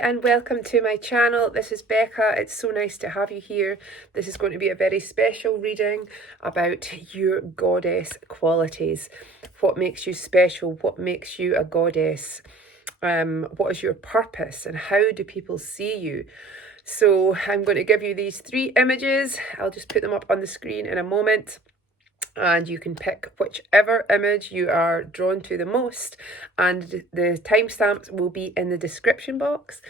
and welcome to my channel. This is Becca. It's so nice to have you here. This is going to be a very special reading about your goddess qualities. What makes you special? What makes you a goddess? What is your purpose and how do people see you? So I'm going to give you these 3 images. I'll just put them up on the screen in a moment. And you can pick whichever image you are drawn to the most, and the timestamps will be in the description box.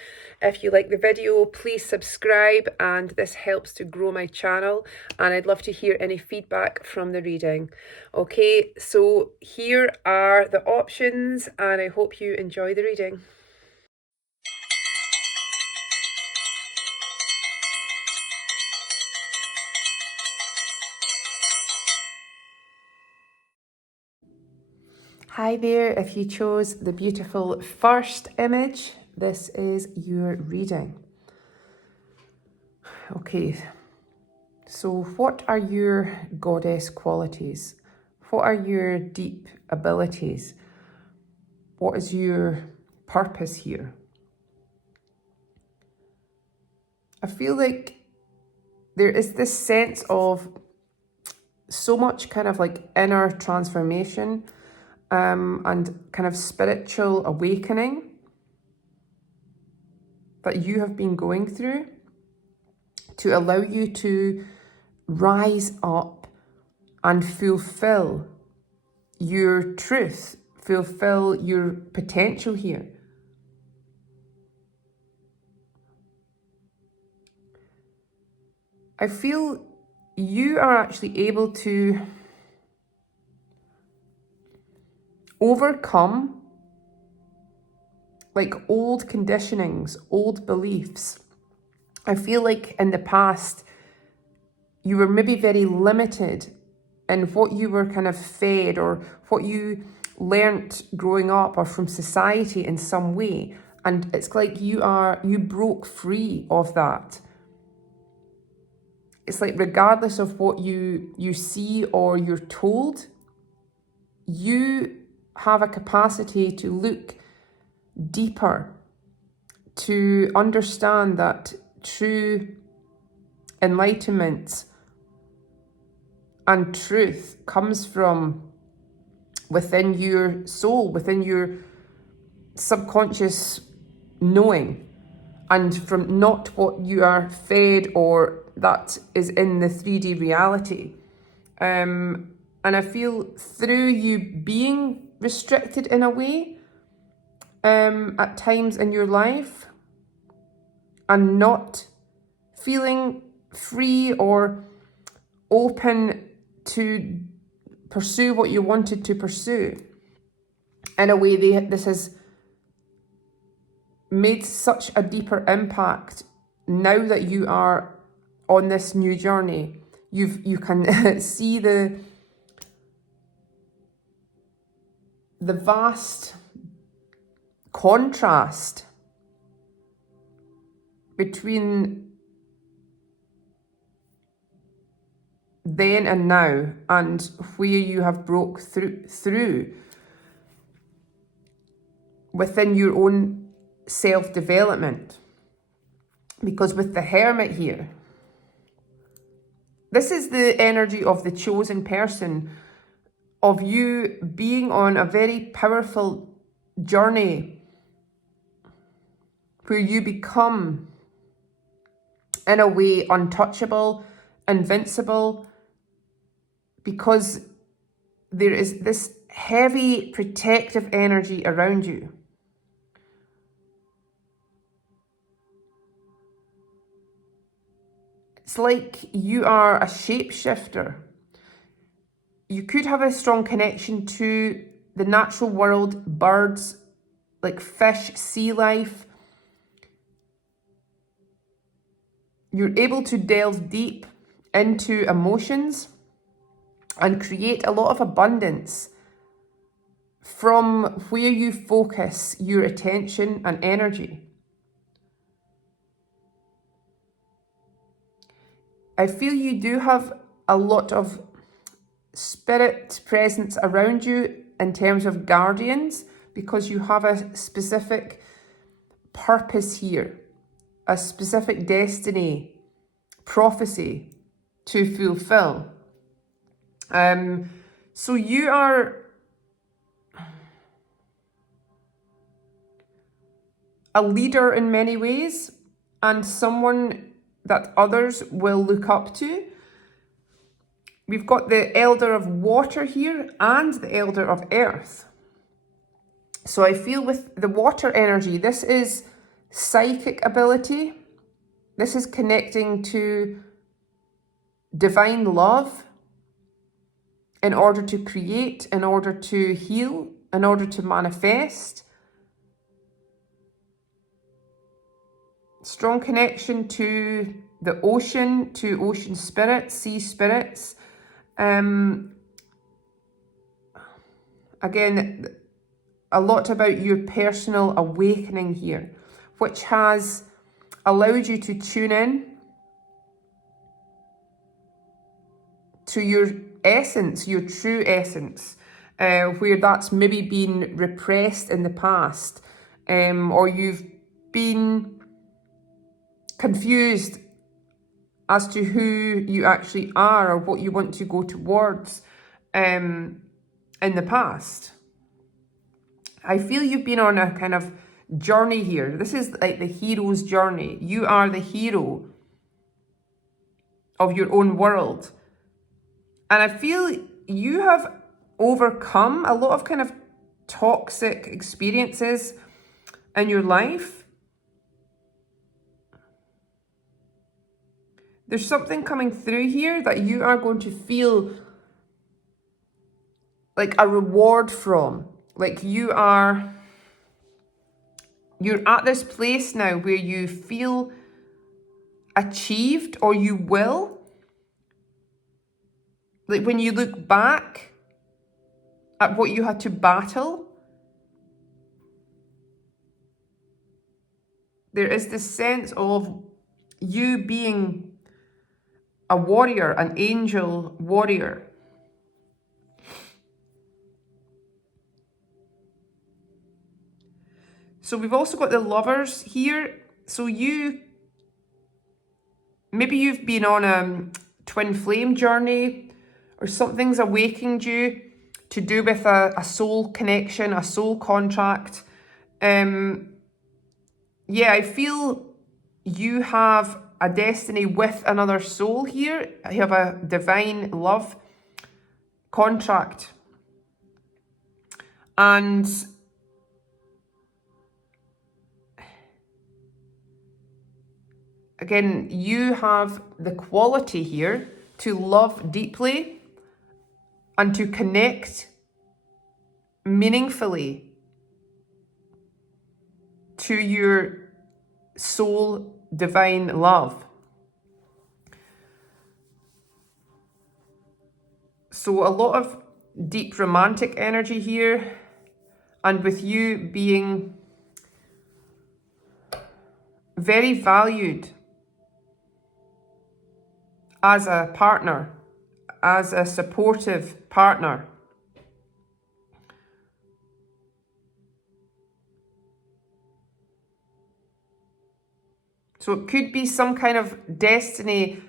If you like the video, please subscribe, and this helps to grow my channel, and I'd love to hear any feedback from the reading. Okay, so here are the options, and I hope you enjoy the reading. Hi there, if you chose the beautiful first image, this is your reading. Okay, so what are your goddess qualities? What are your deep abilities? What is your purpose here? I feel like there is this sense of so much kind of like inner transformation and kind of spiritual awakening that you have been going through to allow you to rise up and fulfill your truth, fulfill your potential here. I feel you are actually able to overcome like old conditionings, old beliefs. I feel like in the past, you were maybe very limited in what you were kind of fed or what you learnt growing up or from society in some way. And it's like you broke free of that. It's like regardless of what you see or you're told, you have a capacity to look deeper, to understand that true enlightenment and truth comes from within your soul, within your subconscious knowing, and from not what you are fed or that is in the 3D reality. And I feel through you being restricted in a way at times in your life and not feeling free or open to pursue what you wanted to pursue. In a way, this has made such a deeper impact now that you are on this new journey. You can see the vast contrast between then and now, and where you have broke through within your own self-development. Because with the Hermit here, this is the energy of the chosen person, of you being on a very powerful journey where you become, in a way, untouchable, invincible, because there is this heavy protective energy around you. It's like you are a shapeshifter. You could have a strong connection to the natural world, birds, like fish, sea life. You're able to delve deep into emotions and create a lot of abundance from where you focus your attention and energy. I feel you do have a lot of spirit presence around you in terms of guardians, because you have a specific purpose here, a specific destiny, prophecy to fulfill. So you are a leader in many ways and someone that others will look up to. We've got the elder of water here and the elder of earth. So I feel with the water energy, this is psychic ability. This is connecting to divine love in order to create, in order to heal, in order to manifest. Strong connection to the ocean, to ocean spirits, sea spirits. Again, a lot about your personal awakening here, which has allowed you to tune in to your essence, your true essence, where that's maybe been repressed in the past, or you've been confused as to who you actually are or what you want to go towards in the past. I feel you've been on a kind of journey here. This is like the hero's journey. You are the hero of your own world. And I feel you have overcome a lot of kind of toxic experiences in your life. There's something coming through here that you are going to feel like a reward from. Like you're at this place now where you feel achieved, or you will. Like when you look back at what you had to battle, there is this sense of you being a warrior, an angel warrior. So we've also got the lovers here. So maybe you've been on a twin flame journey, or something's awakened you to do with a soul connection, a soul contract. Yeah, I feel you have a destiny with another soul here. You have a divine love contract. And again, you have the quality here to love deeply and to connect meaningfully to your soul divine love. So a lot of deep romantic energy here, and with you being very valued as a partner, as a supportive partner. So it could be some kind of destiny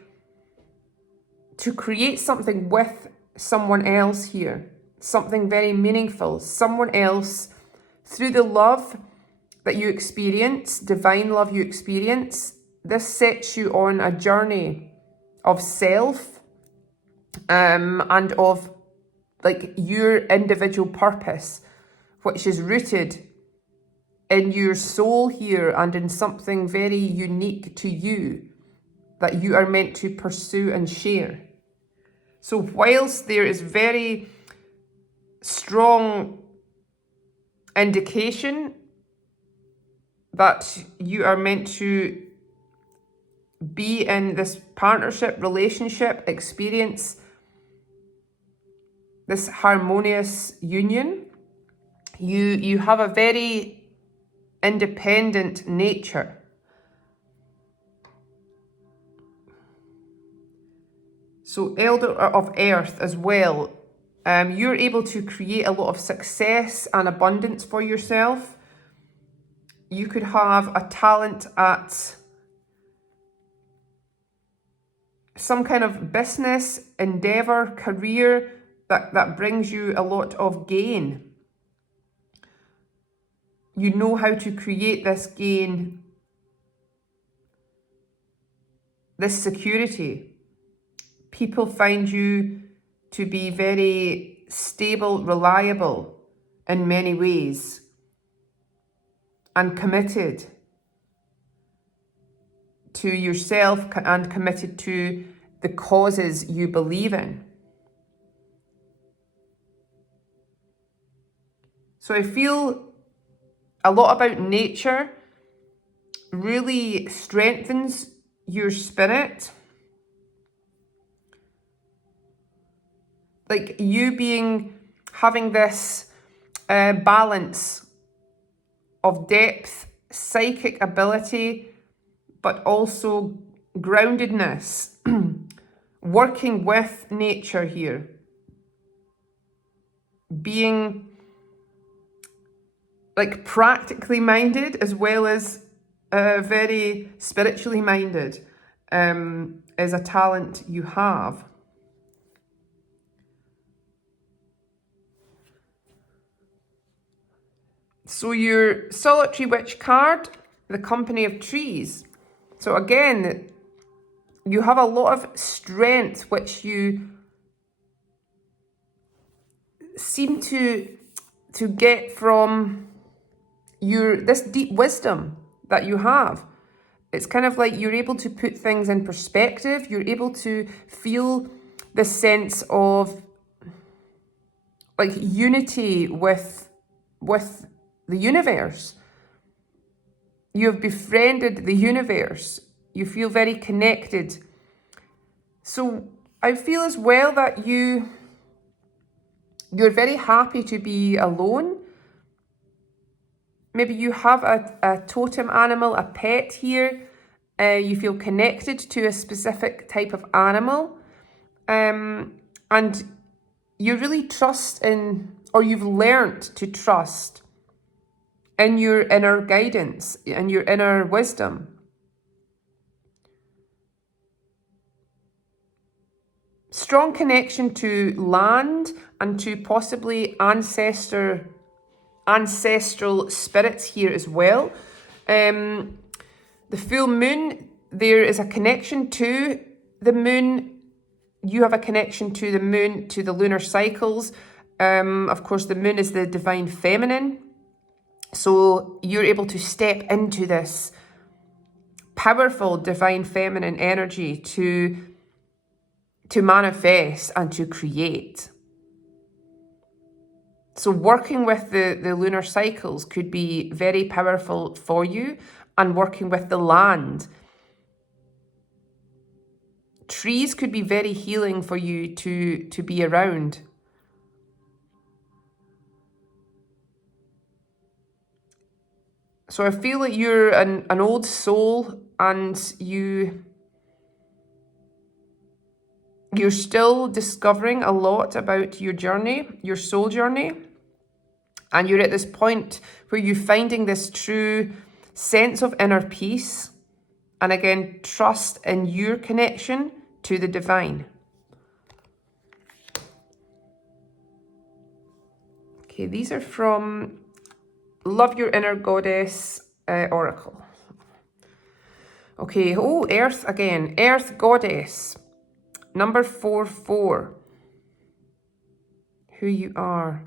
to create something with someone else here, something very meaningful, someone else, through the love that you experience, divine love you experience. This sets you on a journey of self, and of like your individual purpose, which is rooted in your soul here and in something very unique to you that you are meant to pursue and share. So whilst there is very strong indication that you are meant to be in this partnership, relationship, experience this harmonious union, you have a very independent nature. So Elder of Earth as well, you're able to create a lot of success and abundance for yourself. you could have a talent at some kind of business, endeavor, career that brings you a lot of gain. You know how to create this gain, this security. People find you to be very stable, reliable in many ways, and committed to yourself and committed to the causes you believe in. So I feel a lot about nature really strengthens your spirit. Like you having this balance of depth, psychic ability, but also groundedness, working with nature here, being like practically minded as well as very spiritually minded is a talent you have. So your solitary witch card, the company of trees. So again, you have a lot of strength, which you seem to get from this deep wisdom that you have. It's kind of like you're able to put things in perspective. You're able to feel this sense of like unity with the universe. You have befriended the universe. You feel very connected. So I feel as well that you're very happy to be alone. Maybe you have a totem animal, a pet here. You feel connected to a specific type of animal. And you really trust in, or you've learnt to trust in your inner guidance and your inner wisdom. Strong connection to land and to possibly ancestral spirits here as well. The full moon, there is a connection to the moon. You have a connection to the moon, to the lunar cycles. Of course, the moon is the divine feminine. So you're able to step into this powerful divine feminine energy to manifest and to create. So working with the lunar cycles could be very powerful for you, and working with the land. Trees could be very healing for you to be around. So I feel that you're an old soul, and you're still discovering a lot about your journey, your soul journey. And you're at this point where you're finding this true sense of inner peace. And again, trust in your connection to the divine. Okay, these are from Love Your Inner Goddess Oracle. Okay, Earth again. Earth Goddess. Number 44. Who you are.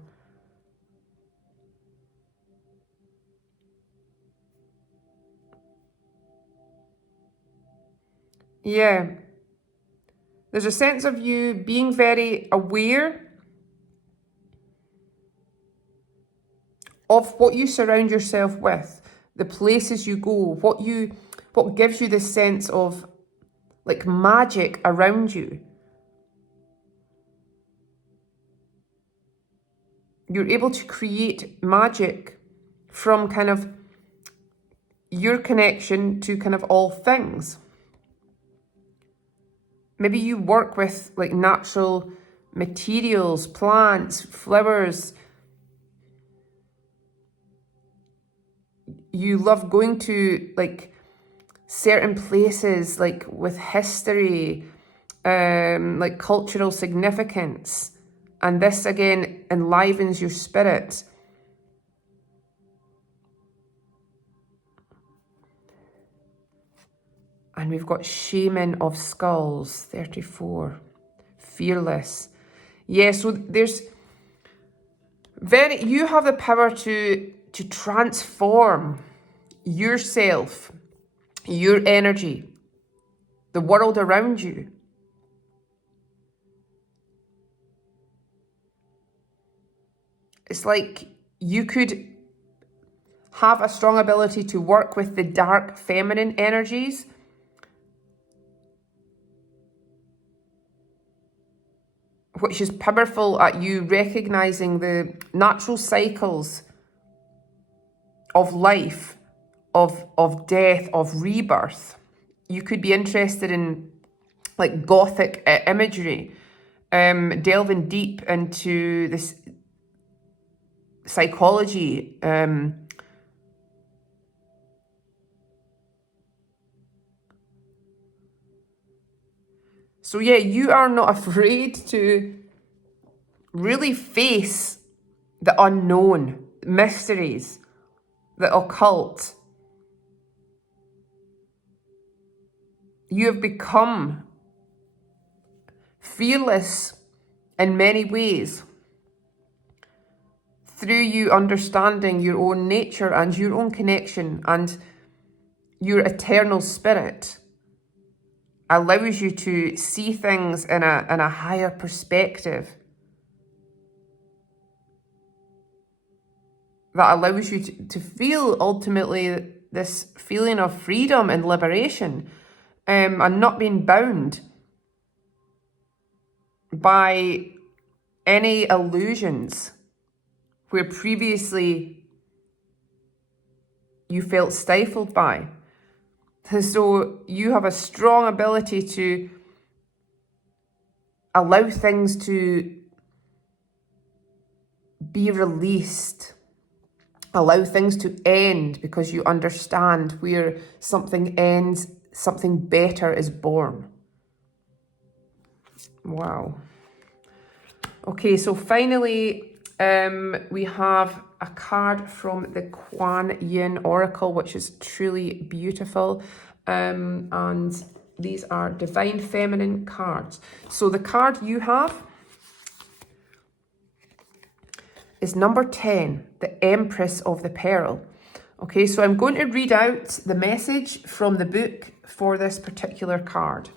Yeah. There's a sense of you being very aware of what you surround yourself with, the places you go, what gives you this sense of like magic around you. You're able to create magic from kind of your connection to kind of all things. Maybe you work with like natural materials, plants, flowers. you love going to like certain places, like with history, like cultural significance. And this again enlivens your spirit. And we've got Shaman of Skulls, 34. Fearless. Yeah, so there's you have the power to transform yourself, your energy, the world around you. It's like you could have a strong ability to work with the dark feminine energies, which is powerful at you recognizing the natural cycles of life, of death, of rebirth. You could be interested in like Gothic imagery, delving deep into this psychology, so yeah, you are not afraid to really face the unknown, mysteries, the occult. You have become fearless in many ways through you understanding your own nature and your own connection, and your eternal spirit allows you to see things in a higher perspective that allows you to feel ultimately this feeling of freedom and liberation, and not being bound by any illusions where previously you felt stifled by. And so you have a strong ability to allow things to be released, allow things to end, because you understand where something ends, something better is born. Wow. Okay, so finally, we have a card from the Kuan Yin Oracle, which is truly beautiful. And these are Divine Feminine cards. So the card you have is number 10, the Empress of the Pearl. Okay, so I'm going to read out the message from the book for this particular card.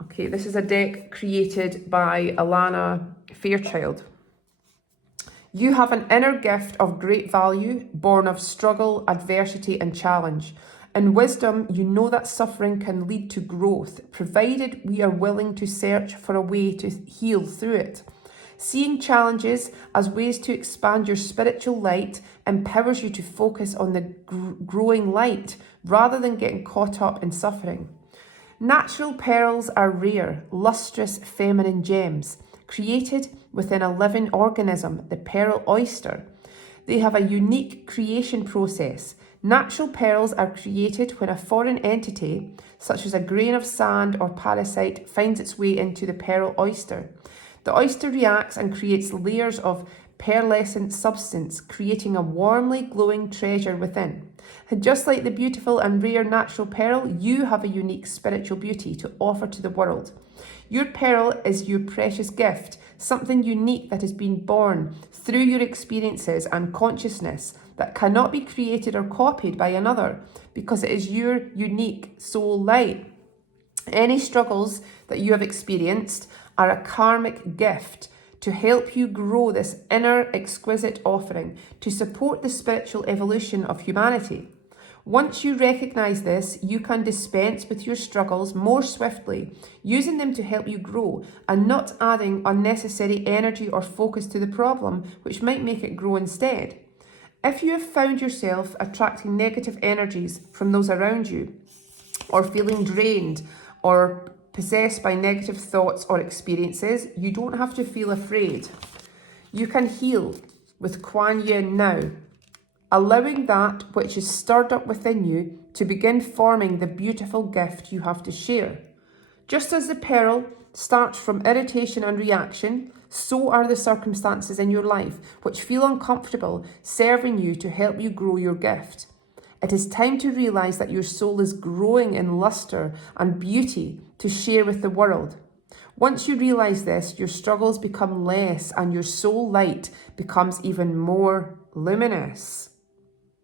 Okay, this is a deck created by Alana Fairchild. You have an inner gift of great value, born of struggle, adversity, and challenge. In wisdom, you know that suffering can lead to growth, provided we are willing to search for a way to heal through it. Seeing challenges as ways to expand your spiritual light empowers you to focus on the growing light rather than getting caught up in suffering. Natural pearls are rare, lustrous feminine gems, created within a living organism, the pearl oyster. They have a unique creation process. Natural pearls are created when a foreign entity, such as a grain of sand or parasite, finds its way into the pearl oyster. The oyster reacts and creates layers of pearlescent substance, creating a warmly glowing treasure within. And just like the beautiful and rare natural pearl, you have a unique spiritual beauty to offer to the world. Your pearl is your precious gift, something unique that has been born through your experiences and consciousness that cannot be created or copied by another, because it is your unique soul light. Any struggles that you have experienced are a karmic gift to help you grow this inner exquisite offering to support the spiritual evolution of humanity. Once you recognize this, you can dispense with your struggles more swiftly, using them to help you grow and not adding unnecessary energy or focus to the problem, which might make it grow instead. If you have found yourself attracting negative energies from those around you, or feeling drained or possessed by negative thoughts or experiences, you don't have to feel afraid. You can heal with Kuan Yin now allowing that which is stirred up within you to begin forming the beautiful gift you have to share. Just as the pearl starts from irritation and reaction, so are the circumstances in your life which feel uncomfortable serving you to help you grow your gift. It is time to realise that your soul is growing in lustre and beauty to share with the world. Once you realise this, your struggles become less and your soul light becomes even more luminous.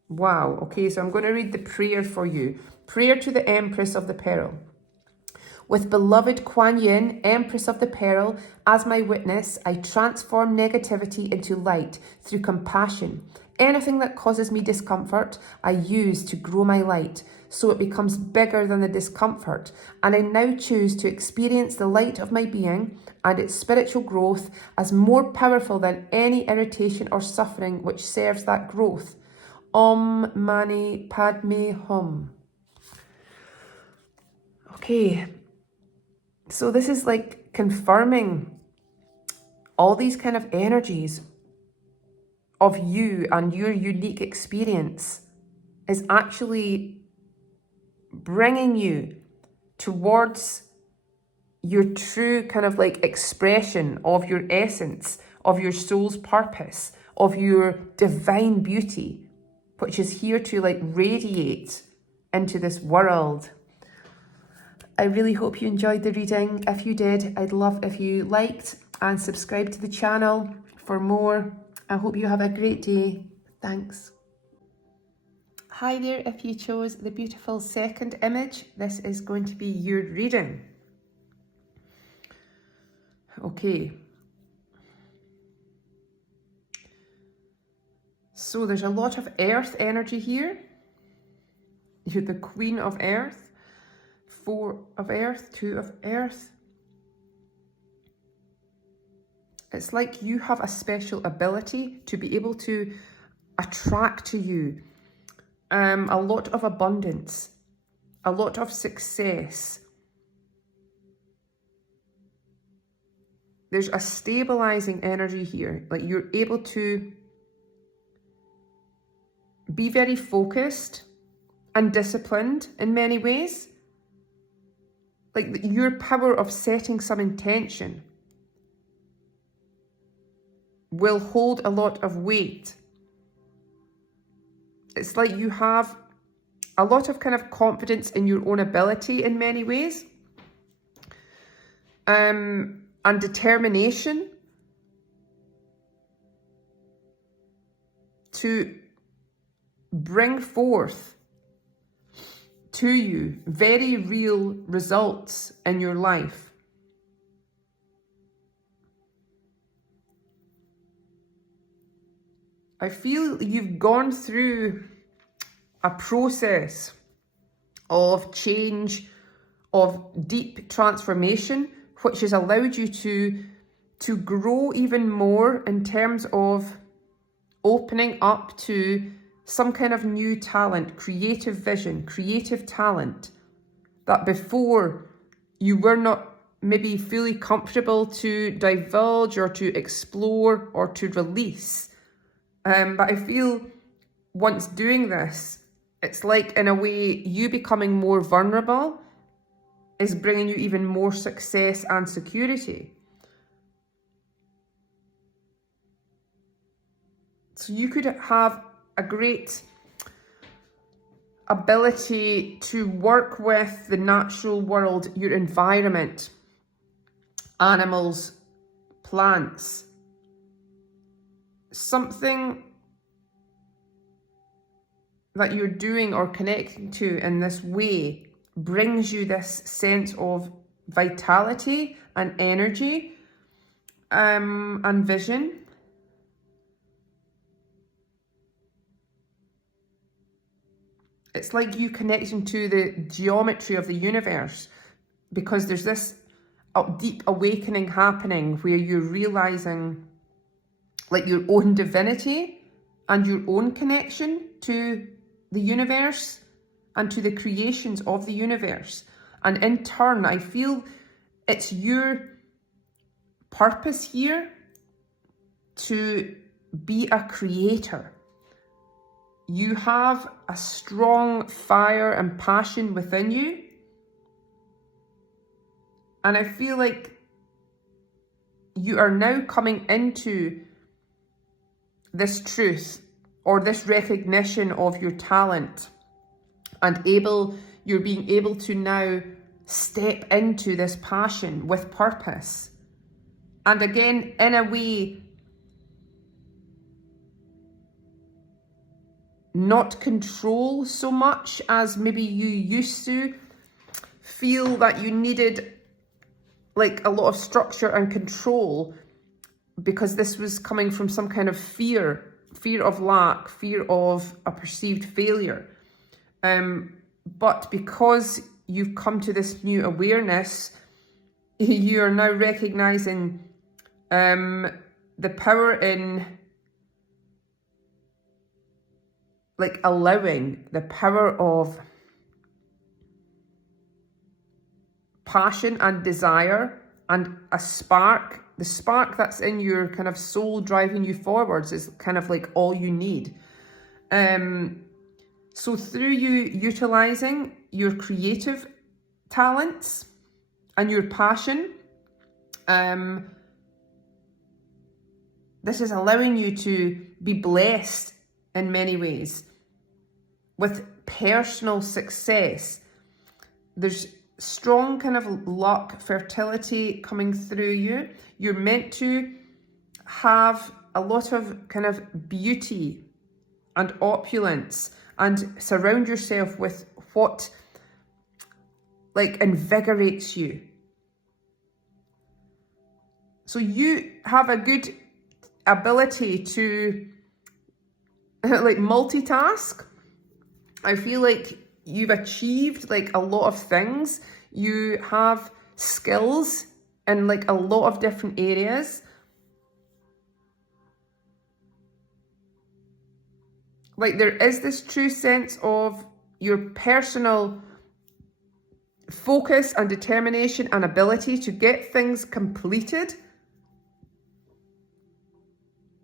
Wow. Okay, so I'm going to read the prayer for you. Prayer to the Empress of the Pearl. With beloved Kuan Yin, Empress of the Pearl, as my witness, I transform negativity into light through compassion. Anything that causes me discomfort, I use to grow my light, so it becomes bigger than the discomfort. And I now choose to experience the light of my being and its spiritual growth as more powerful than any irritation or suffering which serves that growth. Om Mani Padme Hum. Okay. So this is like confirming all these kind of energies of you and your unique experience is actually bringing you towards your true kind of like expression of your essence, of your soul's purpose, of your divine beauty, which is here to like radiate into this world. I really hope you enjoyed the reading. If you did, I'd love if you liked and subscribed to the channel for more. I hope you have a great day. Thanks. Hi there, if you chose the beautiful second image, this is going to be your reading. Okay. So there's a lot of earth energy here. You're the Queen of Earth. 4 of earth, 2 of earth. It's like you have a special ability to be able to attract to you a lot of abundance, a lot of success. There's a stabilizing energy here. Like you're able to be very focused and disciplined in many ways. Like your power of setting some intention will hold a lot of weight. It's like you have a lot of kind of confidence in your own ability in many ways, and determination to bring forth to you very real results in your life. I feel you've gone through a process of change, of deep transformation, which has allowed you to grow even more in terms of opening up to some kind of new talent, creative vision, creative talent that before you were not maybe fully comfortable to divulge or to explore or to release. But I feel once doing this, it's like in a way you becoming more vulnerable is bringing you even more success and security. So you could have a great ability to work with the natural world, your environment, animals, plants. Something that you're doing or connecting to in this way brings you this sense of vitality and energy and vision. It's like you connecting to the geometry of the universe, because there's this deep awakening happening where you're realizing like your own divinity and your own connection to the universe and to the creations of the universe. And in turn, I feel it's your purpose here to be a creator. you have a strong fire and passion within you. And I feel like you are now coming into this truth or this recognition of your talent, and you're being able to now step into this passion with purpose. And again, in a way, not control so much as maybe you used to feel that you needed, like a lot of structure and control, because this was coming from some kind of fear of lack, fear of a perceived failure. But because you've come to this new awareness, you are now recognizing the power in like allowing, the power of passion and desire, and a spark. The spark that's in your kind of soul driving you forwards is kind of like all you need. So through you utilizing your creative talents and your passion, this is allowing you to be blessed in many ways with personal success. There's strong kind of luck, fertility coming through you. You're meant to have a lot of kind of beauty and opulence, and surround yourself with what like invigorates you. So you have a good ability to like multitask. I feel like you've achieved like a lot of things. You have skills in like a lot of different areas. Like there is this true sense of your personal focus and determination and ability to get things completed.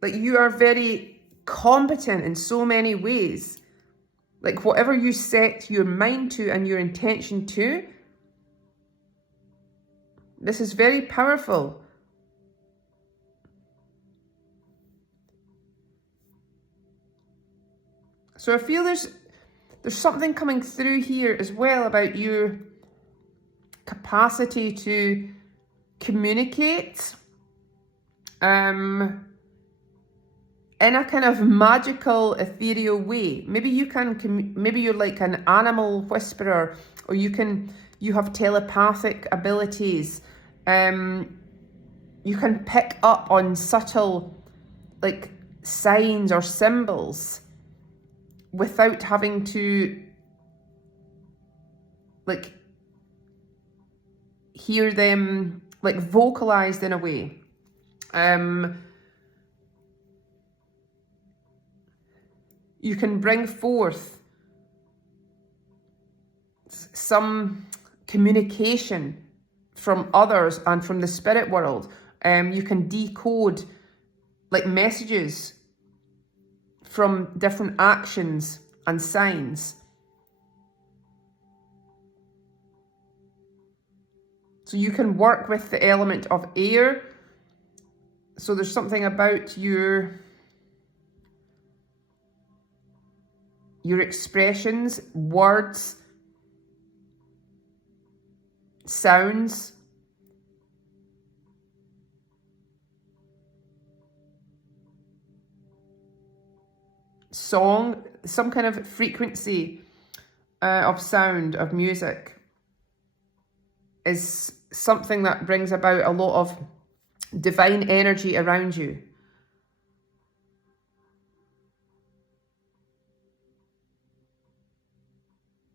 Like you are very competent in so many ways. Like whatever you set your mind to and your intention to, this is very powerful. So I feel there's something coming through here as well about your capacity to communicate in a kind of magical, ethereal way. Maybe you can, maybe you're like an animal whisperer, or you have telepathic abilities. You can pick up on subtle like signs or symbols without having to like hear them like vocalized in a way. You can bring forth some communication from others and from the spirit world. You can decode like messages from different actions and signs. So you can work with the element of air. So there's something about your expressions, words, sounds, song, some kind of frequency of sound, of music is something that brings about a lot of divine energy around you.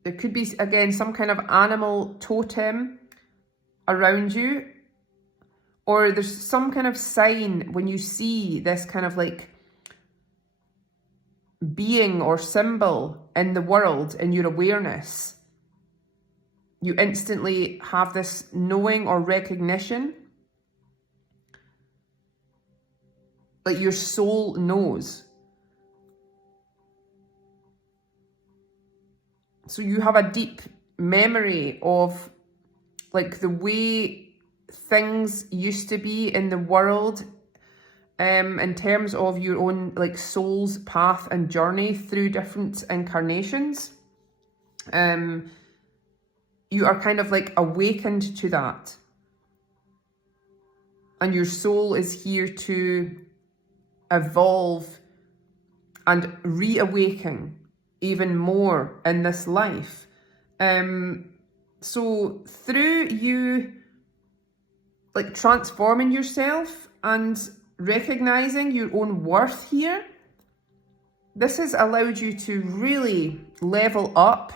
There could be, again, some kind of animal totem around you, or there's some kind of sign when you see this kind of like being or symbol in the world, in your awareness. You instantly have this knowing or recognition. Like your soul knows. So you have a deep memory of like the way things used to be in the world, in terms of your own like soul's path and journey through different incarnations. You are kind of like awakened to that. And your soul is here to evolve and reawaken even more in this life. So through you like transforming yourself and recognizing your own worth here, this has allowed you to really level up.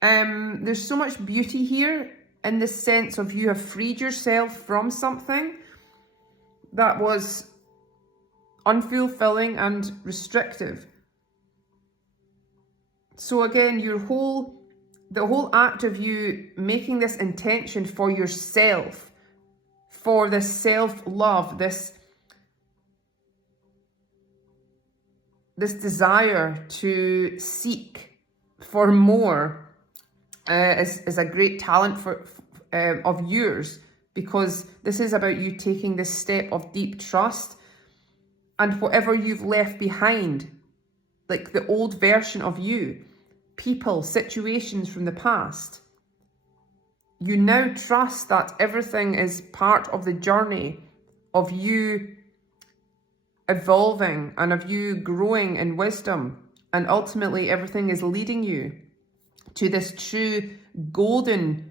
There's so much beauty here in the sense of you have freed yourself from something that was unfulfilling and restrictive. So again, the whole act of you making this intention for yourself, for this self-love, this desire to seek for more, is a great talent of yours, because this is about you taking this step of deep trust, and whatever you've left behind, like the old version of you, people, situations from the past, you now trust that everything is part of the journey of you evolving and of you growing in wisdom, and ultimately everything is leading you to this true golden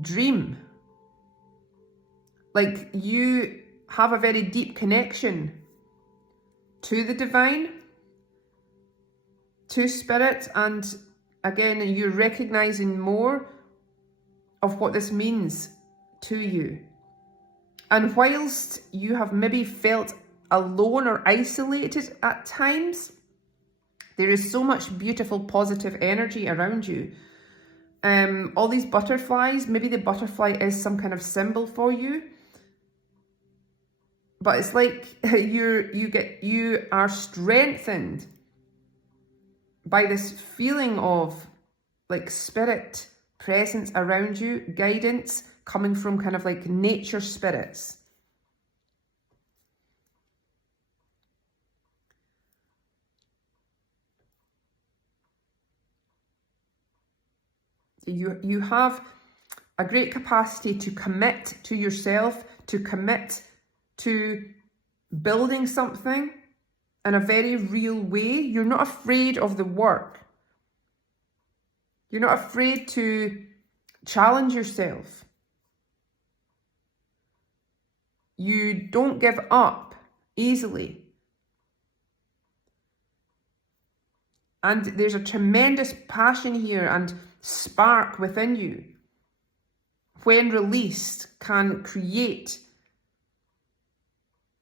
dream. Like you have a very deep connection to the divine, to spirit, and again, you're recognizing more of what this means to you. And whilst you have maybe felt alone or isolated at times, there is so much beautiful positive energy around you. All these butterflies, maybe the butterfly is some kind of symbol for you, but it's like you are strengthened by this feeling of like spirit presence around you, guidance coming from kind of like nature spirits. You have a great capacity to commit to yourself, to commit to building something in a very real way. You're not afraid of the work. You're not afraid to challenge yourself. You don't give up easily. And there's a tremendous passion here and spark within you, when released, can create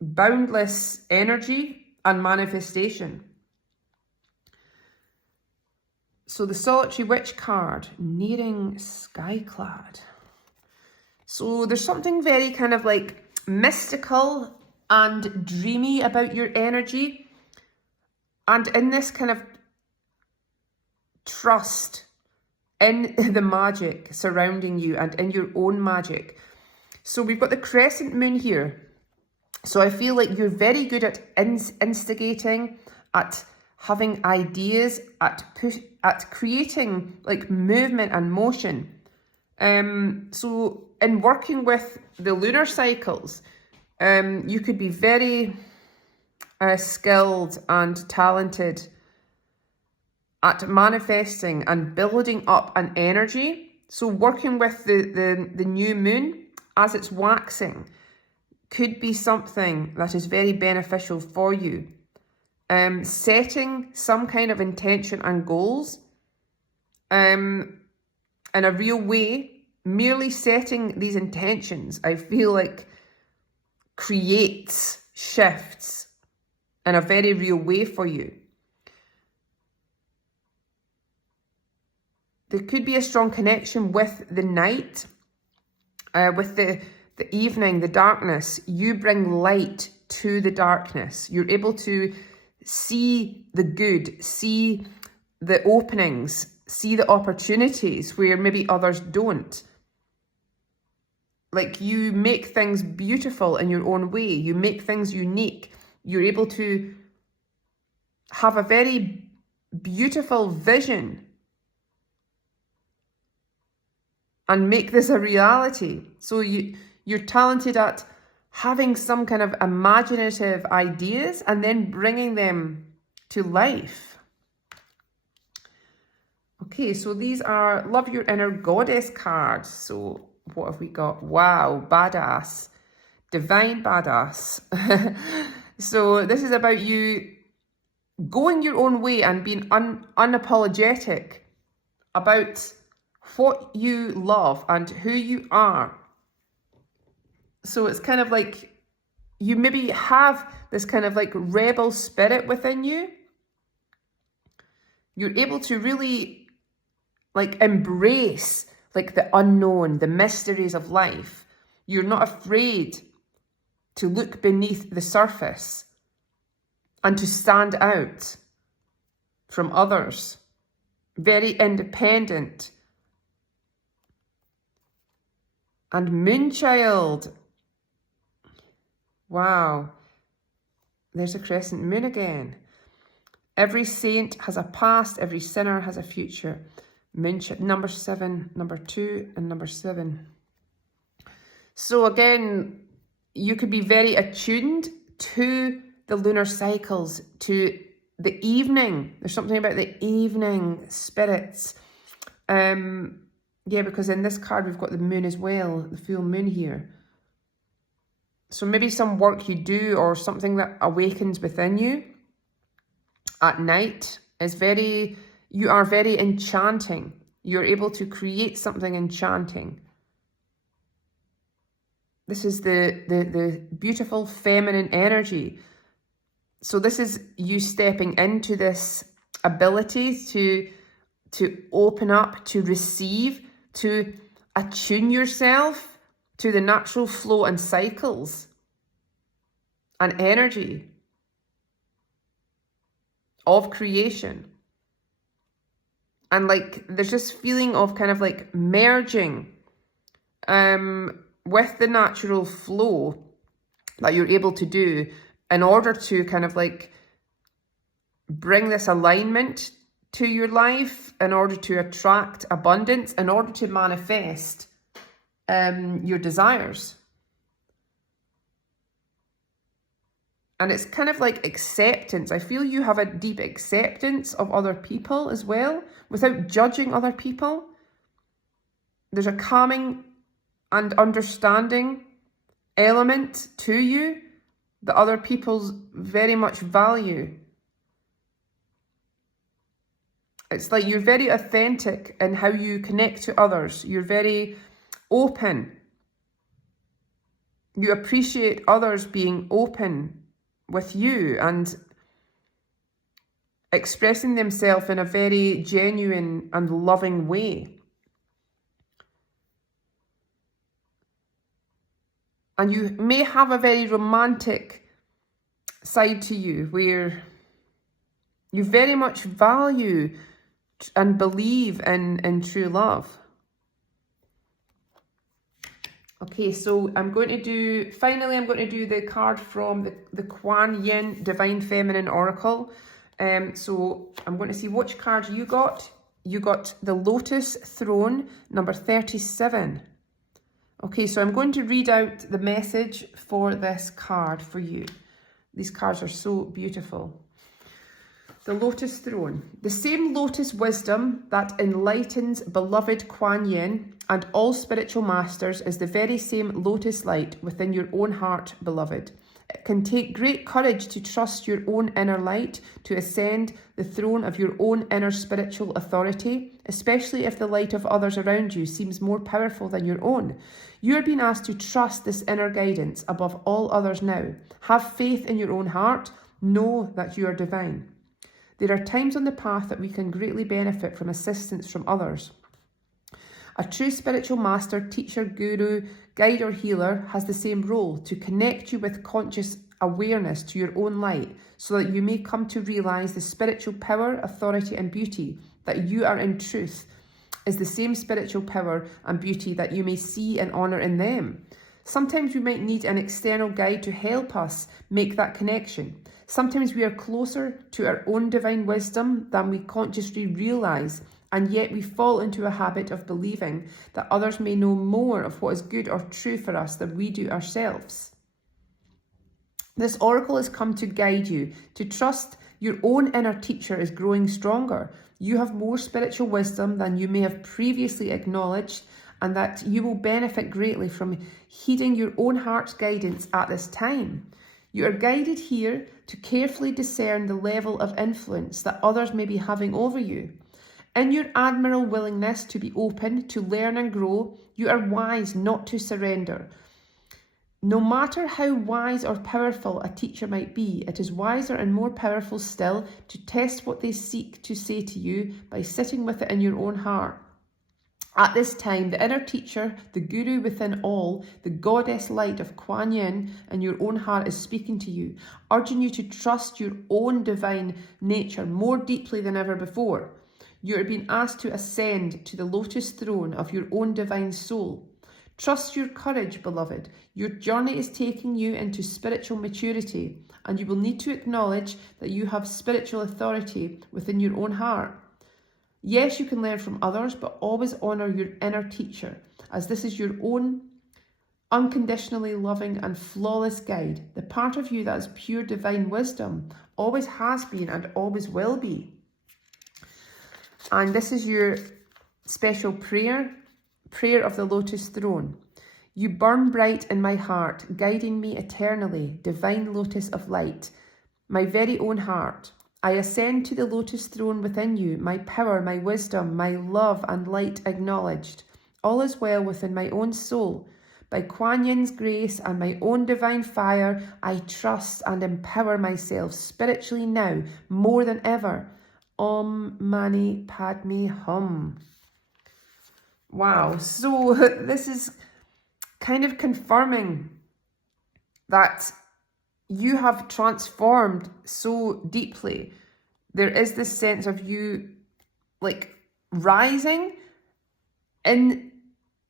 boundless energy and manifestation. So the Solitary Witch card, nearing skyclad. So there's something very kind of like mystical and dreamy about your energy, and in this kind of trust in the magic surrounding you and in your own magic. So we've got the crescent moon here. So I feel like you're very good at instigating, at having ideas, at creating like movement and motion. So in working with the lunar cycles, you could be very skilled and talented at manifesting and building up an energy. So working with the new moon as it's waxing could be something that is very beneficial for you. Setting some kind of intention and goals in a real way, merely setting these intentions, I feel like creates shifts in a very real way for you. There could be a strong connection with the night, with the evening, the darkness. You bring light to the darkness. You're able to see the good, see the openings, see the opportunities where maybe others don't. Like, you make things beautiful in your own way. You make things unique. You're able to have a very beautiful vision and make this a reality. So you're talented at having some kind of imaginative ideas and then bringing them to life. Okay, so these are Love Your Inner Goddess cards. So what have we got? Wow, badass. Divine badass. So this is about you going your own way and being unapologetic about what you love and who you are. So it's kind of like you maybe have this kind of like rebel spirit within you. You're able to really like embrace like the unknown, the mysteries of life. You're not afraid to look beneath the surface and to stand out from others. Very independent. And Moonchild. Wow. There's a crescent moon again. Every saint has a past, every sinner has a future. Moonchild, number 7, number 2, and number 7. So again, you could be very attuned to the lunar cycles, to the evening. There's something about the evening spirits. Yeah, because in this card we've got the moon as well, the full moon here. So maybe some work you do or something that awakens within you at night is you are very enchanting. You're able to create something enchanting. This is the beautiful feminine energy. So this is you stepping into this ability to open up, to receive, to attune yourself to the natural flow and cycles and energy of creation. And like there's this feeling of kind of like merging with the natural flow that you're able to do in order to kind of like bring this alignment to your life, in order to attract abundance, in order to manifest your desires. And it's kind of like acceptance. I feel you have a deep acceptance of other people as well, without judging other people. There's a calming and understanding element to you that other people's very much value. It's like you're very authentic in how you connect to others. You're very open. You appreciate others being open with you and expressing themselves in a very genuine and loving way. And you may have a very romantic side to you where you very much value and believe in true love. Okay, so I'm going to do the card from the Kuan Yin Divine Feminine Oracle. So I'm going to see which card you got. You got the Lotus Throne, number 37. Okay, so I'm going to read out the message for this card for you. These cards are so beautiful. The Lotus Throne. The same lotus wisdom that enlightens beloved Kuan Yin and all spiritual masters is the very same lotus light within your own heart, beloved. It can take great courage to trust your own inner light to ascend the throne of your own inner spiritual authority, especially if the light of others around you seems more powerful than your own. You are being asked to trust this inner guidance above all others now. Have faith in your own heart. Know that you are divine. There are times on the path that we can greatly benefit from assistance from others. A true spiritual master, teacher, guru, guide or healer has the same role, to connect you with conscious awareness to your own light, so that you may come to realize the spiritual power, authority, and beauty that you are in truth is the same spiritual power and beauty that you may see and honor in them. Sometimes we might need an external guide to help us make that connection. Sometimes we are closer to our own divine wisdom than we consciously realize, and yet we fall into a habit of believing that others may know more of what is good or true for us than we do ourselves. This oracle has come to guide you to trust your own inner teacher is growing stronger. You have more spiritual wisdom than you may have previously acknowledged, and that you will benefit greatly from heeding your own heart's guidance at this time. You are guided here to carefully discern the level of influence that others may be having over you. In your admirable willingness to be open, to learn and grow, you are wise not to surrender. No matter how wise or powerful a teacher might be, it is wiser and more powerful still to test what they seek to say to you by sitting with it in your own heart. At this time, the inner teacher, the guru within all, the goddess light of Kuan Yin in your own heart is speaking to you, urging you to trust your own divine nature more deeply than ever before. You are being asked to ascend to the lotus throne of your own divine soul. Trust your courage, beloved. Your journey is taking you into spiritual maturity, and you will need to acknowledge that you have spiritual authority within your own heart. Yes, you can learn from others, but always honour your inner teacher, as this is your own unconditionally loving and flawless guide, the part of you that is pure divine wisdom, always has been and always will be. And this is your special prayer of the lotus throne. You burn bright in my heart, guiding me eternally, divine lotus of light, my very own heart. I ascend to the lotus throne within you, my power, my wisdom, my love and light acknowledged. All is well within my own soul. By Kuan Yin's grace and my own divine fire, I trust and empower myself spiritually now, more than ever. Om Mani Padme Hum. Wow, so this is kind of confirming that you have transformed so deeply. There is this sense of you like rising in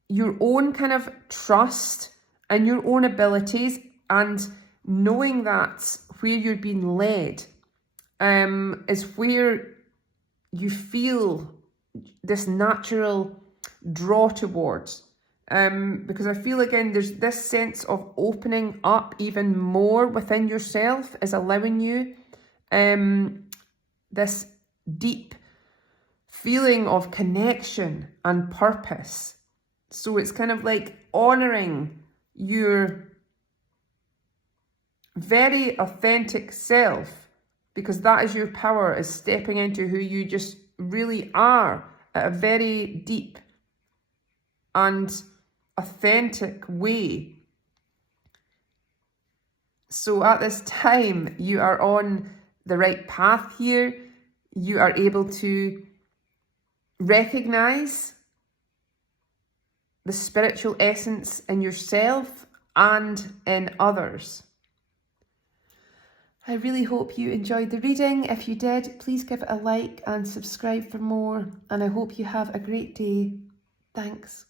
your own kind of trust and your own abilities, and knowing that where you're being led is where you feel this natural draw towards. Because I feel again there's this sense of opening up even more within yourself is allowing you this deep feeling of connection and purpose. So it's kind of like honouring your very authentic self, because that is your power, is stepping into who you just really are at a very deep and authentic way. So at this time, you are on the right path here. You are able to recognize the spiritual essence in yourself and in others. I really hope you enjoyed the reading. If you did, please give it a like and subscribe for more. And I hope you have a great day. Thanks.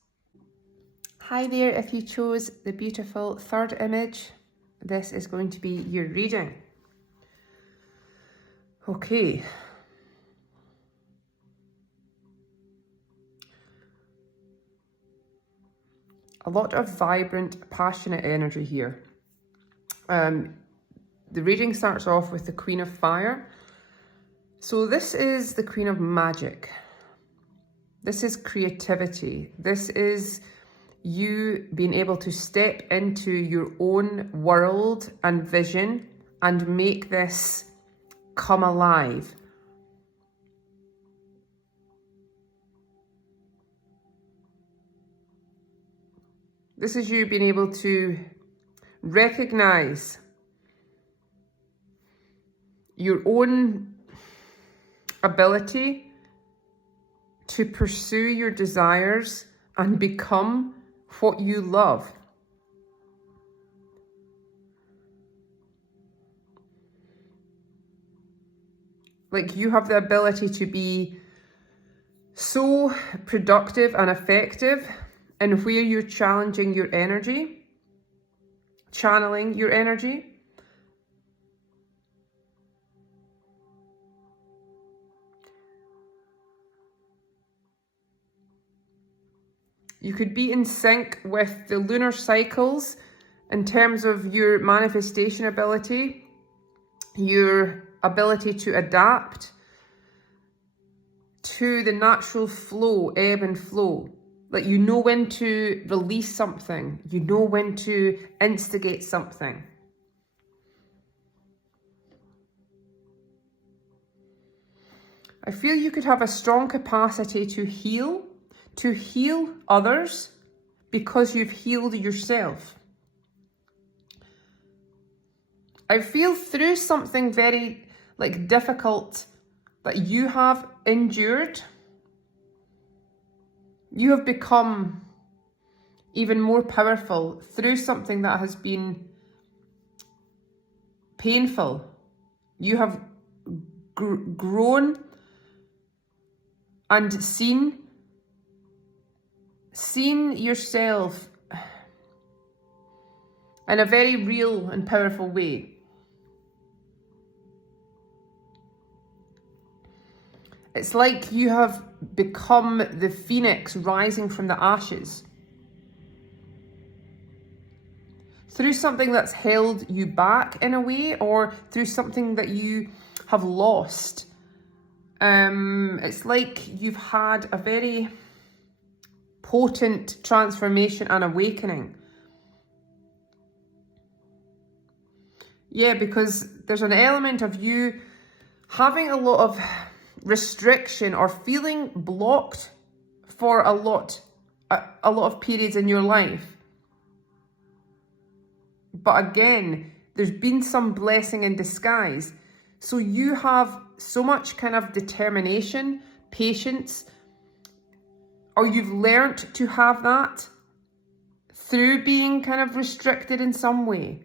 Hi there, if you chose the beautiful third image, this is going to be your reading. Okay. A lot of vibrant, passionate energy here. The reading starts off with the Queen of Fire. So this is the Queen of Magic. This is creativity. This is you being able to step into your own world and vision and make this come alive. This is you being able to recognize your own ability to pursue your desires and become what you love. Like you have the ability to be so productive and effective in where you're challenging your energy, channeling your energy. You could be in sync with the lunar cycles in terms of your manifestation ability, your ability to adapt to the natural flow, ebb and flow. Like you know when to release something, you know when to instigate something. I feel you could have a strong capacity to heal others because you've healed yourself. I feel through something very difficult that you have endured, you have become even more powerful through something that has been painful. You have grown and seen yourself in a very real and powerful way. It's like you have become the phoenix rising from the ashes. Through something that's held you back in a way, or through something that you have lost. It's like you've had a very potent transformation and awakening. Yeah, because there's an element of you having a lot of restriction or feeling blocked for a lot of periods in your life. But again, there's been some blessing in disguise. So you have so much kind of determination, patience, or you've learnt to have that through being kind of restricted in some way.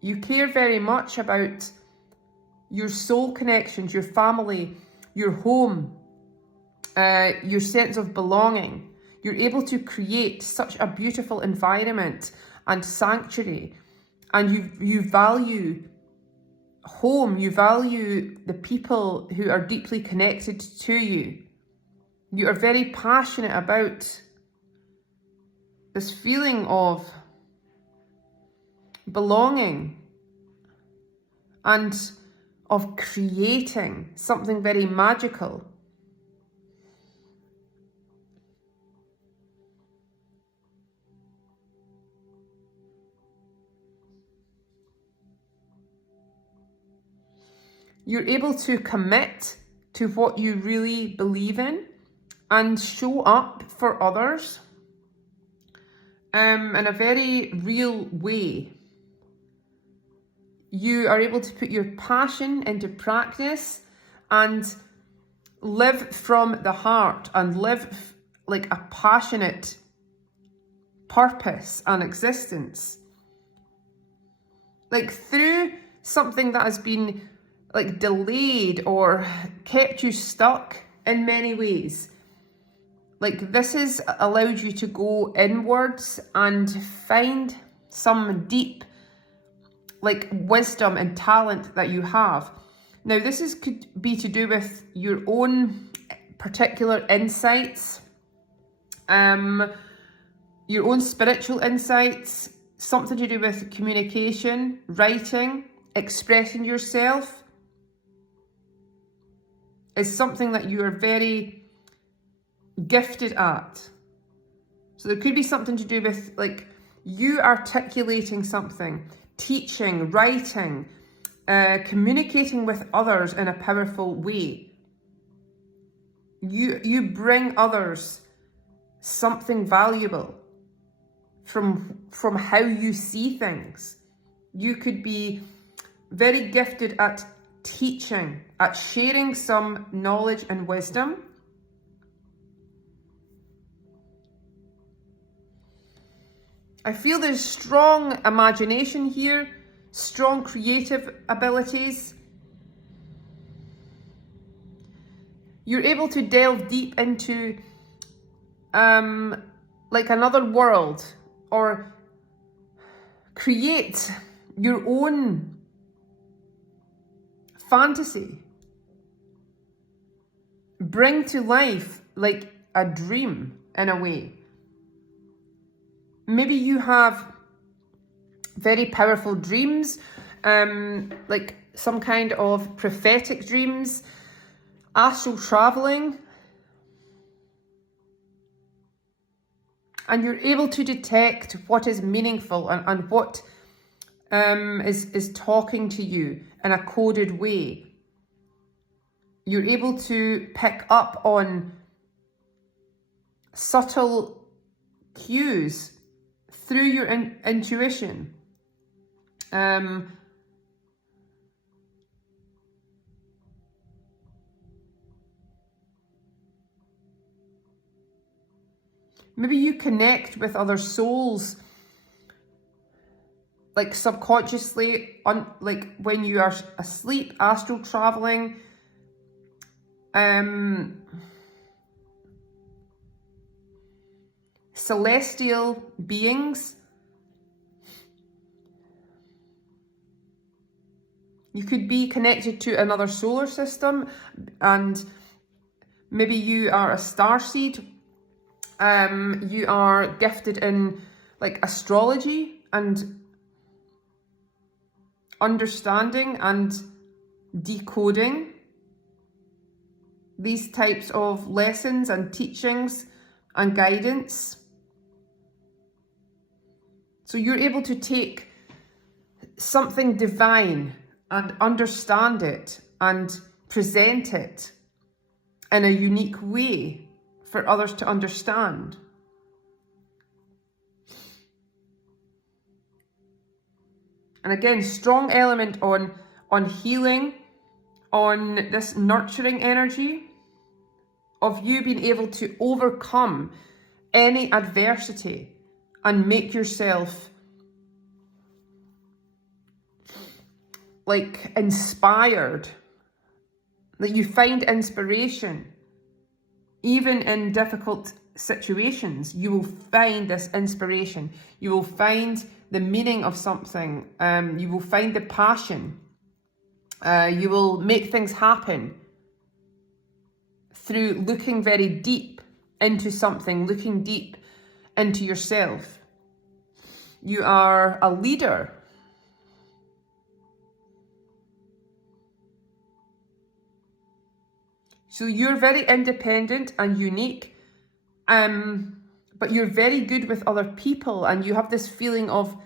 You care very much about your soul connections, your family, your home, your sense of belonging. You're able to create such a beautiful environment and sanctuary, and you value home, you value the people who are deeply connected to you. You are very passionate about this feeling of belonging and of creating something very magical. You're able to commit to what you really believe in and show up for others in a very real way. You are able to put your passion into practice and live from the heart and live like a passionate purpose and existence. Like through something that has been like delayed or kept you stuck in many ways. Like this has allowed you to go inwards and find some deep like wisdom and talent that you have. Now this could be to do with your own particular insights, your own spiritual insights, something to do with communication, writing, expressing yourself is something that you are very gifted at. So there could be something to do with like you articulating something, teaching, writing, communicating with others in a powerful way. You bring others something valuable from how you see things. You could be very gifted at teaching, at sharing some knowledge and wisdom. I feel there's strong imagination here, strong creative abilities. You're able to delve deep into like another world, or create your own fantasy. Bring to life like a dream in a way. Maybe you have very powerful dreams, like some kind of prophetic dreams, astral traveling, and you're able to detect what is meaningful and what is talking to you in a coded way. You're able to pick up on subtle cues through your intuition. Maybe you connect with other souls, like subconsciously, like when you are asleep, astral traveling. Celestial beings. You could be connected to another solar system, and maybe you are a starseed. You are gifted in like astrology and understanding and decoding these types of lessons and teachings and guidance. So you're able to take something divine and understand it and present it in a unique way for others to understand. And again, strong element on healing, on this nurturing energy of you being able to overcome any adversity and make yourself like inspired, that you find inspiration. Even in difficult situations, you will find this inspiration. You will find the meaning of something. You will find the passion. You will make things happen through looking very deep into something, looking deep into yourself. You are a leader. So you're very independent and unique, but you're very good with other people, and you have this feeling of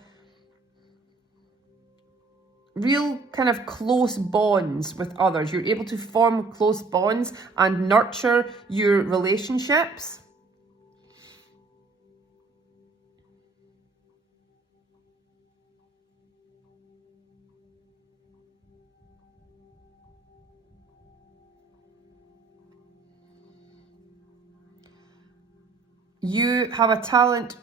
real kind of close bonds with others. You're able to form close bonds and nurture your relationships. You have a talent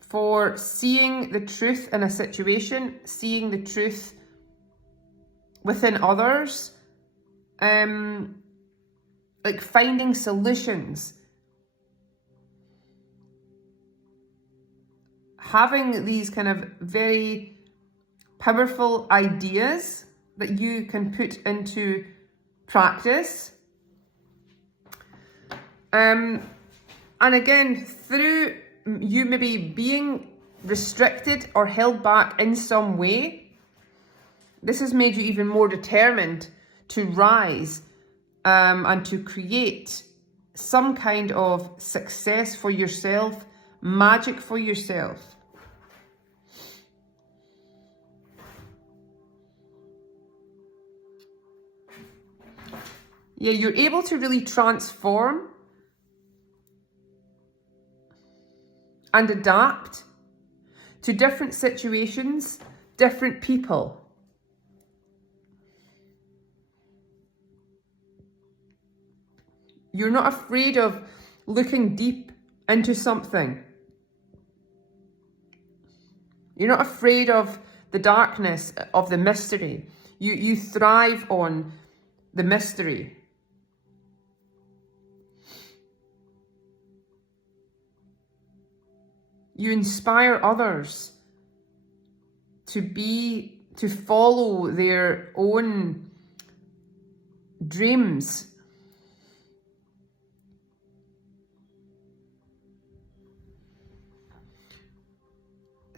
for seeing the truth in a situation, seeing the truth within others, like finding solutions, having these kind of very powerful ideas that you can put into practice. And again, through you maybe being restricted or held back in some way, this has made you even more determined to rise and to create some kind of success for yourself, magic for yourself. Yeah, you're able to really transform and adapt to different situations, different people. You're not afraid of looking deep into something. You're not afraid of the darkness, of the mystery. You thrive on the mystery. You inspire others to follow their own dreams.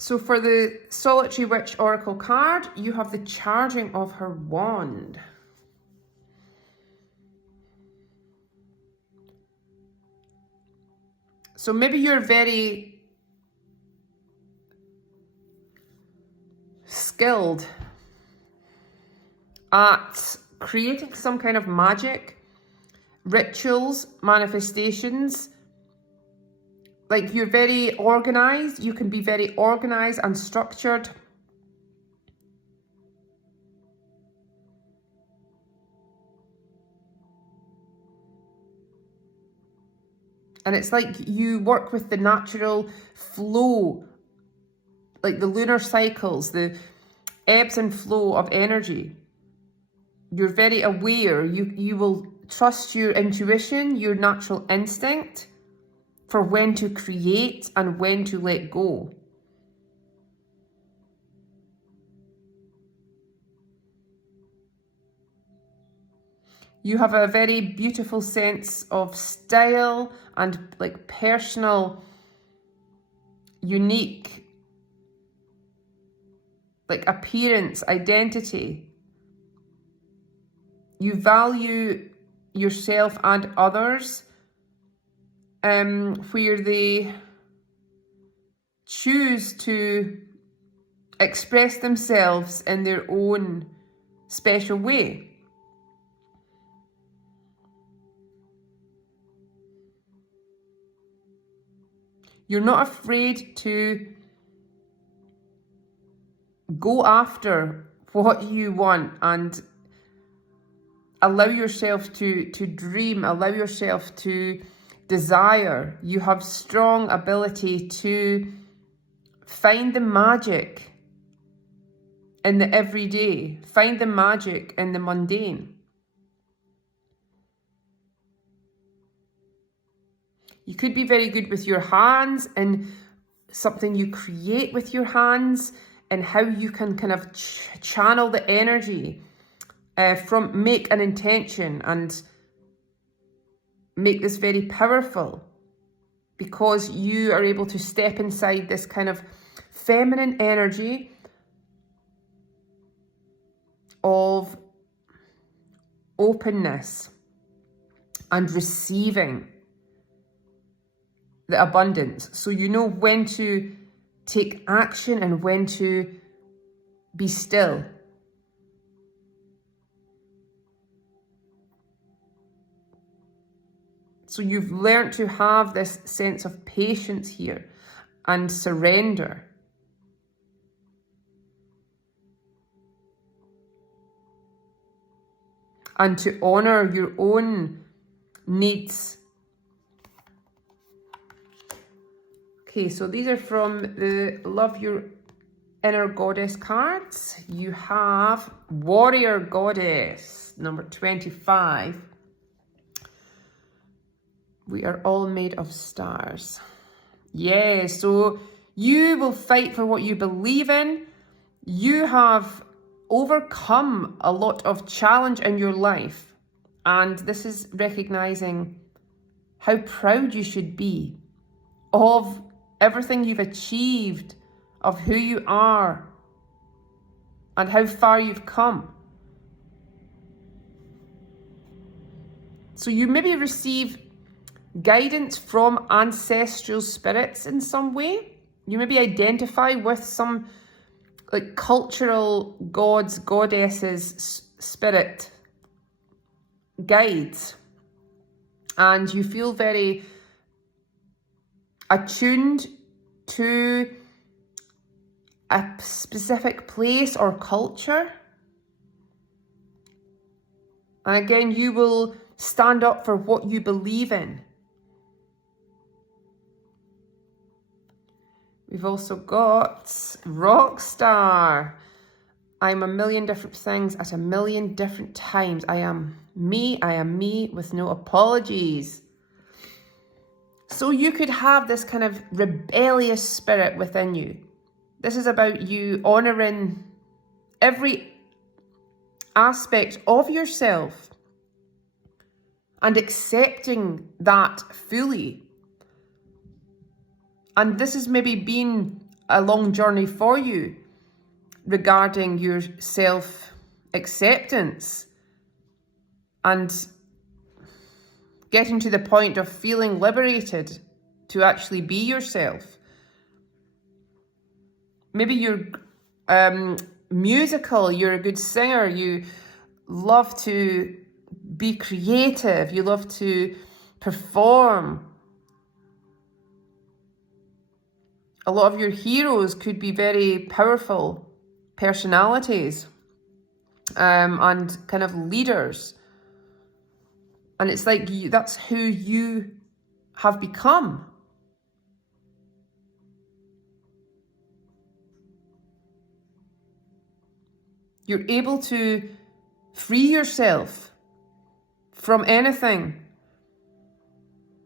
So for the Solitary Witch Oracle card, you have the charging of her wand. So maybe you're very skilled at creating some kind of magic, rituals, manifestations. Like you're very organized. You can be very organized and structured. And it's like you work with the natural flow, like the lunar cycles, the ebbs and flow of energy. You're very aware. You will trust your intuition, your natural instinct for when to create and when to let go. You have a very beautiful sense of style and like personal, unique, like appearance, identity. You value yourself and others where they choose to express themselves in their own special way. You're not afraid to go after what you want and allow yourself to dream, allow yourself to desire. You have strong ability to find the magic in the everyday, find the magic in the mundane. You could be very good with your hands and something you create with your hands and how you can kind of channel the energy from make an intention and make this very powerful, because you are able to step inside this kind of feminine energy of openness and receiving the abundance. So you know when to take action and when to be still. So you've learned to have this sense of patience here and surrender. And to honor your own needs. Okay, so these are from the Love Your Inner Goddess cards. You have Warrior Goddess, number 25. We are all made of stars. Yeah, so you will fight for what you believe in. You have overcome a lot of challenge in your life. And this is recognizing how proud you should be of everything you've achieved, of who you are, and how far you've come. So you maybe receive guidance from ancestral spirits in some way. You maybe identify with some like cultural gods, goddesses, spirit guides, and you feel very attuned to a specific place or culture. And again, you will stand up for what you believe in. We've also got rock star. I'm a million different things at a million different times. I am me with no apologies. So you could have this kind of rebellious spirit within you. This is about you honouring every aspect of yourself and accepting that fully. And this has maybe been a long journey for you regarding your self-acceptance and getting to the point of feeling liberated to actually be yourself. Maybe you're musical, you're a good singer, you love to be creative, you love to perform. A lot of your heroes could be very powerful personalities and kind of leaders. And it's like that's who you have become. You're able to free yourself from anything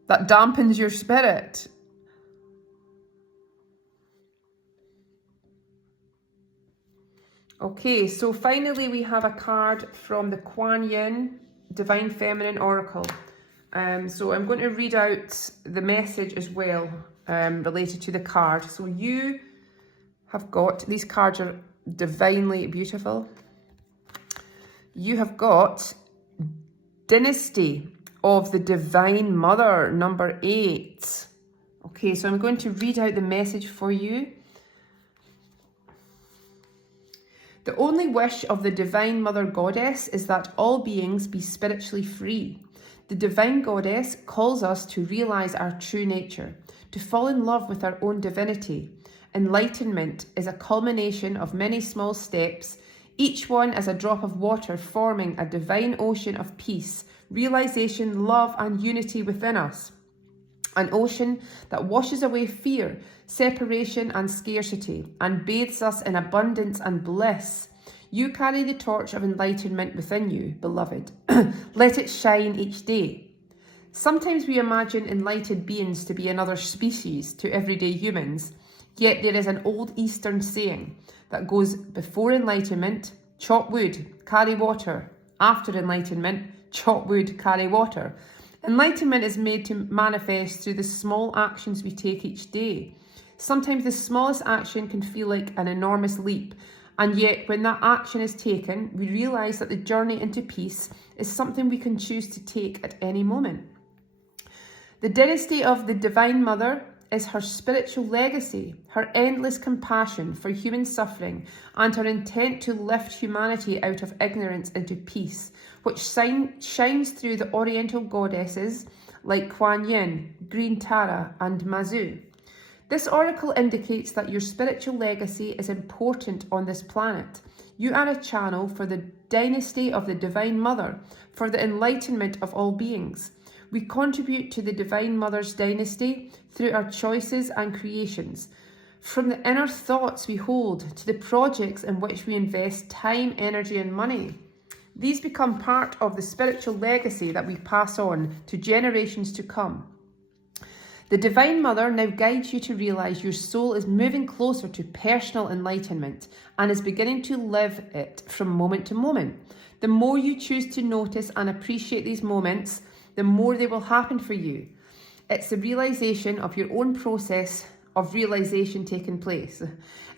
that dampens your spirit. Okay, so finally we have a card from the Kuan Yin Divine Feminine Oracle. So I'm going to read out the message as well related to the card. So you have got, these cards are divinely beautiful. You have got Dynasty of the Divine Mother, number 8. Okay, so I'm going to read out the message for you. The only wish of the Divine Mother Goddess is that all beings be spiritually free. The Divine Goddess calls us to realize our true nature, to fall in love with our own divinity. Enlightenment is a culmination of many small steps, each one as a drop of water forming a divine ocean of peace, realization, love, and unity within us. An ocean that washes away fear, separation, and scarcity, and bathes us in abundance and bliss. You carry the torch of enlightenment within you, beloved. Let it shine each day. Sometimes we imagine enlightened beings to be another species to everyday humans, yet there is an old Eastern saying that goes before enlightenment, chop wood, carry water. After enlightenment, chop wood, carry water. Enlightenment is made to manifest through the small actions we take each day. Sometimes the smallest action can feel like an enormous leap, and yet when that action is taken, we realise that the journey into peace is something we can choose to take at any moment. The dynasty of the Divine Mother is her spiritual legacy, her endless compassion for human suffering, and her intent to lift humanity out of ignorance into peace, which shines through the Oriental goddesses like Kuan Yin, Green Tara, and Mazu. This oracle indicates that your spiritual legacy is important on this planet. You are a channel for the dynasty of the Divine Mother, for the enlightenment of all beings. We contribute to the Divine Mother's dynasty through our choices and creations. From the inner thoughts we hold to the projects in which we invest time, energy, and money. These become part of the spiritual legacy that we pass on to generations to come. The Divine Mother now guides you to realise your soul is moving closer to personal enlightenment and is beginning to live it from moment to moment. The more you choose to notice and appreciate these moments, the more they will happen for you. It's the realisation of your own process of realisation taking place.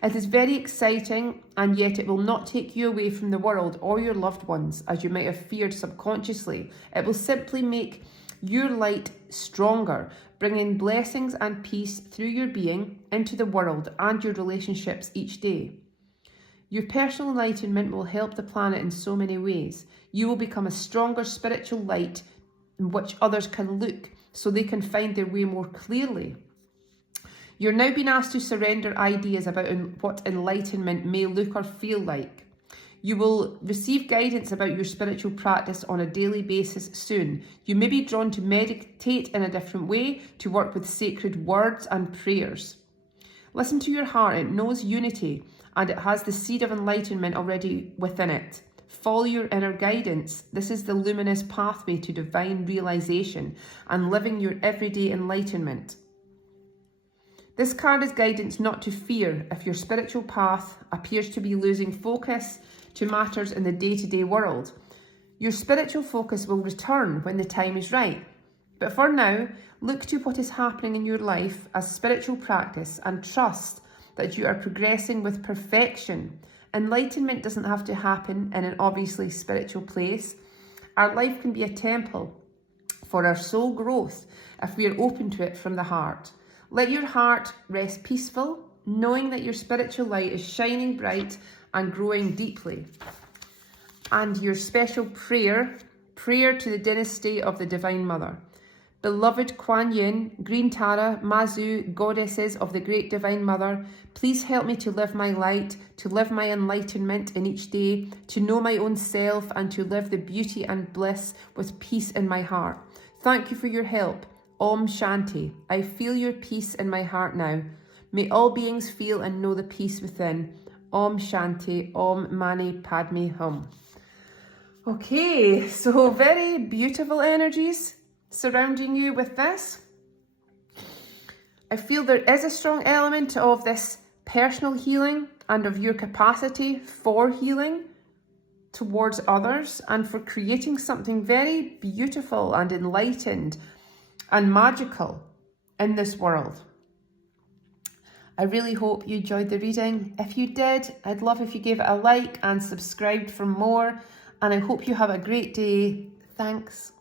It is very exciting, and yet it will not take you away from the world or your loved ones, as you might have feared subconsciously. It will simply make your light stronger, bringing blessings and peace through your being into the world and your relationships each day. Your personal enlightenment will help the planet in so many ways. You will become a stronger spiritual light in which others can look so they can find their way more clearly. You're now being asked to surrender ideas about what enlightenment may look or feel like. You will receive guidance about your spiritual practice on a daily basis soon. You may be drawn to meditate in a different way, to work with sacred words and prayers. Listen to your heart. It knows unity and it has the seed of enlightenment already within it. Follow your inner guidance. This is the luminous pathway to divine realization and living your everyday enlightenment. This card is guidance not to fear if your spiritual path appears to be losing focus to matters in the day-to-day world. Your spiritual focus will return when the time is right. But for now, look to what is happening in your life as spiritual practice and trust that you are progressing with perfection. Enlightenment doesn't have to happen in an obviously spiritual place. Our life can be a temple for our soul growth if we are open to it from the heart. Let your heart rest peaceful, knowing that your spiritual light is shining bright and growing deeply. And your special prayer to the dynasty of the Divine Mother. Beloved Kuan Yin, Green Tara, Mazu, goddesses of the Great Divine Mother, please help me to live my light, to live my enlightenment in each day, to know my own self and to live the beauty and bliss with peace in my heart. Thank you for your help. Om Shanti. I feel your peace in my heart now. May all beings feel and know the peace within. Om Shanti. Om Mani Padme Hum. Okay, so very beautiful energies surrounding you with this. I feel there is a strong element of this personal healing and of your capacity for healing towards others and for creating something very beautiful and enlightened and magical in this world. I really hope you enjoyed the reading. If you did, I'd love if you gave it a like and subscribed for more. And I hope you have a great day. Thanks.